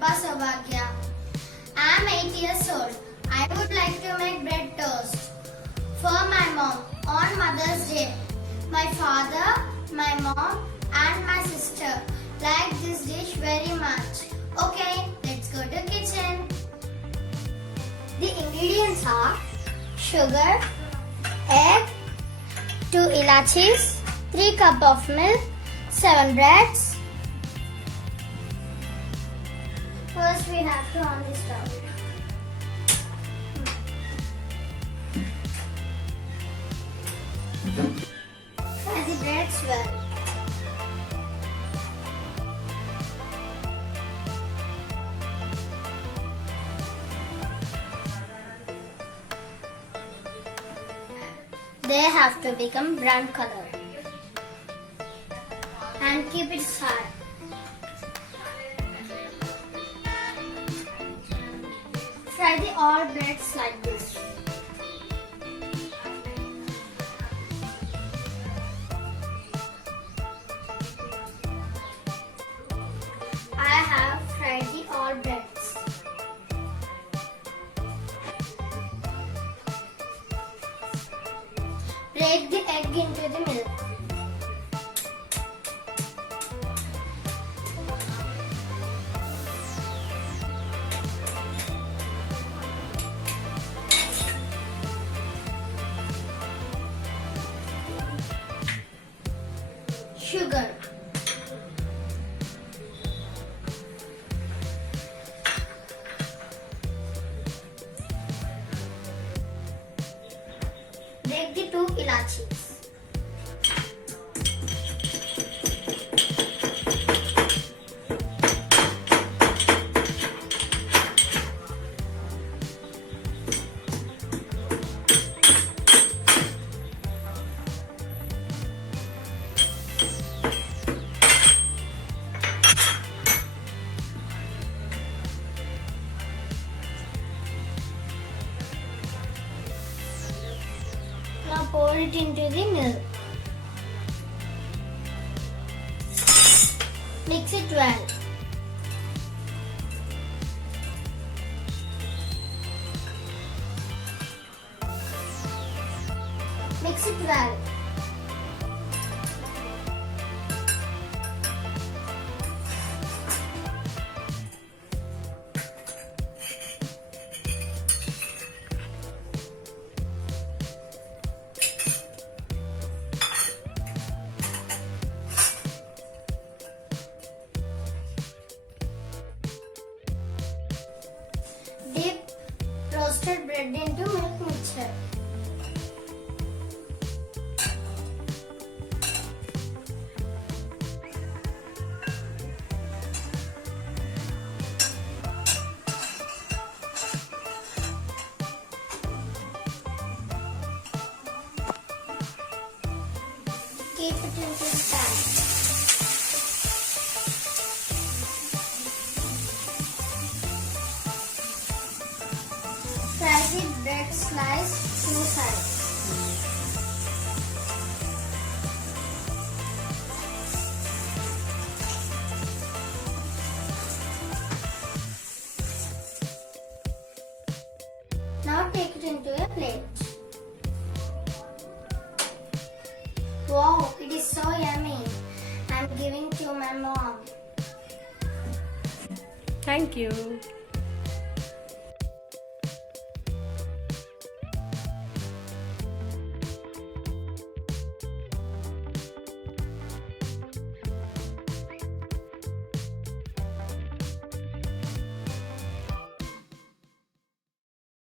Anupa. I am 8 years old. I would like to make bread toast for my mom on Mother's Day. My father, my mom and my sister like this dish very much. Okay, let's go to kitchen. The ingredients are sugar, egg, 2 elachis, 3 cups of milk, 7 breads. First we have to on the stove. Fry the breads well. They have to become brown color and keep it hot. Fry the all breads like this. I have fried the all breads. Break the egg into the milk. Sugar. Break the 2 elachis. Now pour it into the milk. Mix it well. Mix it well. Dip roasted bread into milk mixture. Keep it into the pan. Fry the bread slice 2 sides. Now take it into a plate. Wow, it is so yummy. I'm giving to my mom. Thank you.